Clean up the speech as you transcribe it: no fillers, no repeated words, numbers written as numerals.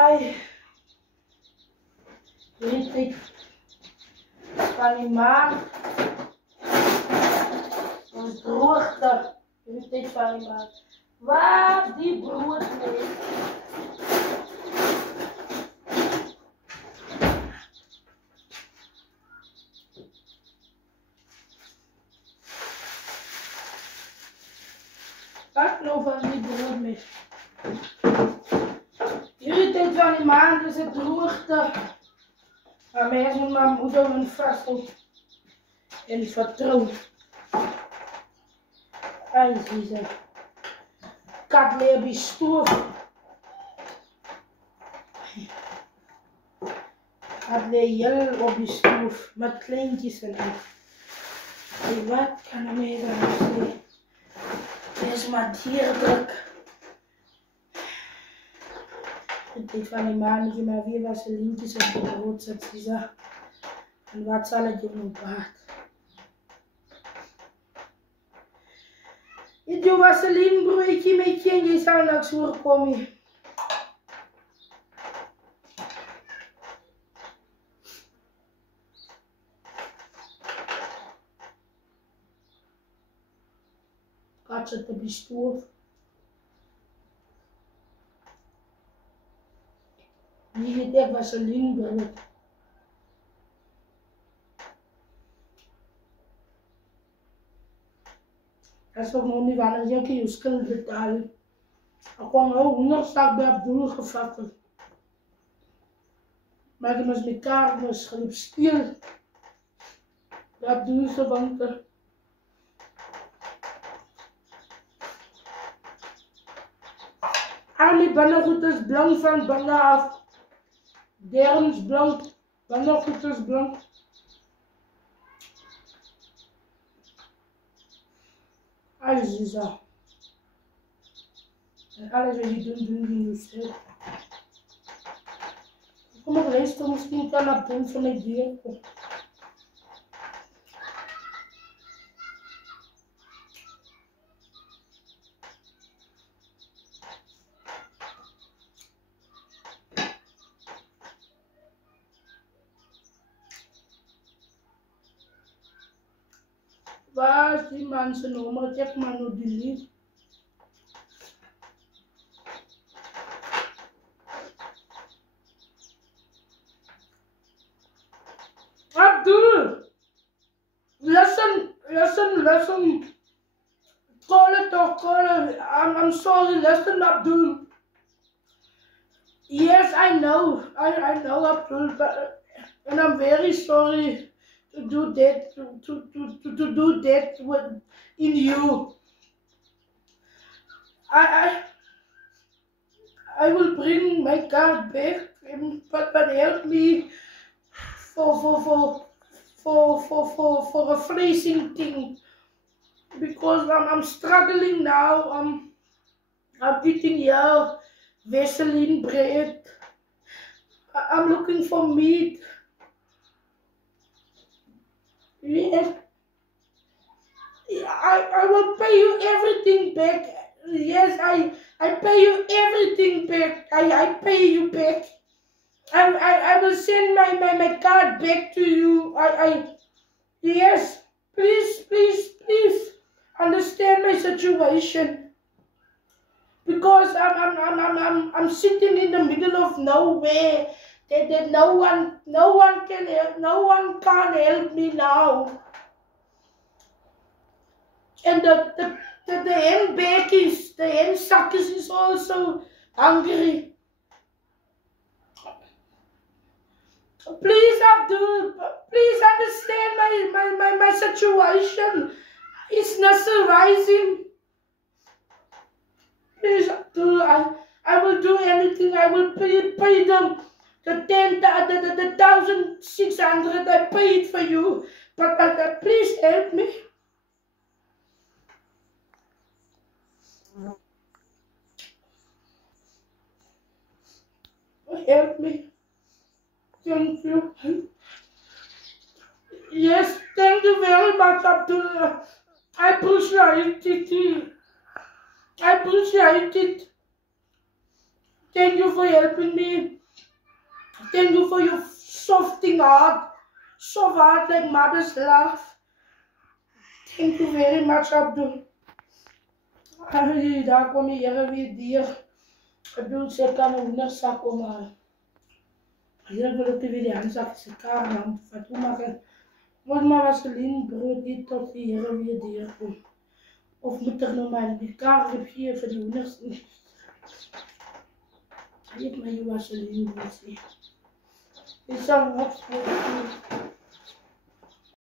Ai, hierdie van die maan. Ons droogte. Hierdie van die maan. Waar die brood mee? Wat nou van die brood mee? Hierdie tyd van die maand is het droogte. Maar mens moet maar moeder en vasthou en vertrouw. Ai, zie ze. Kat lee op die stoof. Kat lee heel op die stoof met kleintjes en al. Hey, wat kan een mens dan zeggen? Het is maar dierdruk. Dit van die maandje maar weer vaselientjes op de brood zet, zie ze. En wat zal het je nog baat? Eet jou vaseline broodje met je en je zal niks voorkomen. Kat zit op die stoof. Hier eet ek vaseline brood. Dat is ook nog niet wanneer je skuld betalen. Ik kwam ook 100 stak bij Abdul gevat. Maar ik moest met kaart moest schreef stil. Bij Abdul gewand. Al die binnengoed is blank van binnen af. Derms blank, binnengoed is blank. Alles is al. En alles wat je doen jezelf. Kom op, luister, misschien kan dat doen van het dier. Waar is die man zijn nummer? Check maar nu delete. Abdul! Listen. Call it. I'm sorry, listen, Abdul. Yes, I know Abdul, but, and I'm very sorry. To do that, to do that with in you. I will bring my card back, but help me for a freezing thing because I'm struggling now. I'm eating here vaseline bread. I'm looking for meat. Yes, I will pay you everything back. Yes, I pay you everything back. I pay you back. I will send my card back to you. Yes, please understand my situation. Because I'm sitting in the middle of nowhere. That no one can help me now. And the hen bakkies, the hen suckers is also hungry. Please, Abdul, please understand my situation. It's not surprising. Please, Abdul, I will do anything. I will pay them. The 1,600 I paid for you, but please help me. Help me. Thank you. Yes, thank you very much, Abdullah. I appreciate it. Thank you for helping me. Thank you for your softing heart. Soft heart like mother's love. Thank you very much, Abdul. Ai, daar kom die Here weer deur. Abdul sê kan 'n hoendersak kom haal. Hier wil ek weer die handsak se kar aan vat. Hoe maak ek? Moet maar vaseline brood dit tot die Here weer deur kom. Of moet ek nou maar die kar gee vir die hoenders? Ek het my vaseline gesien. Dis al wat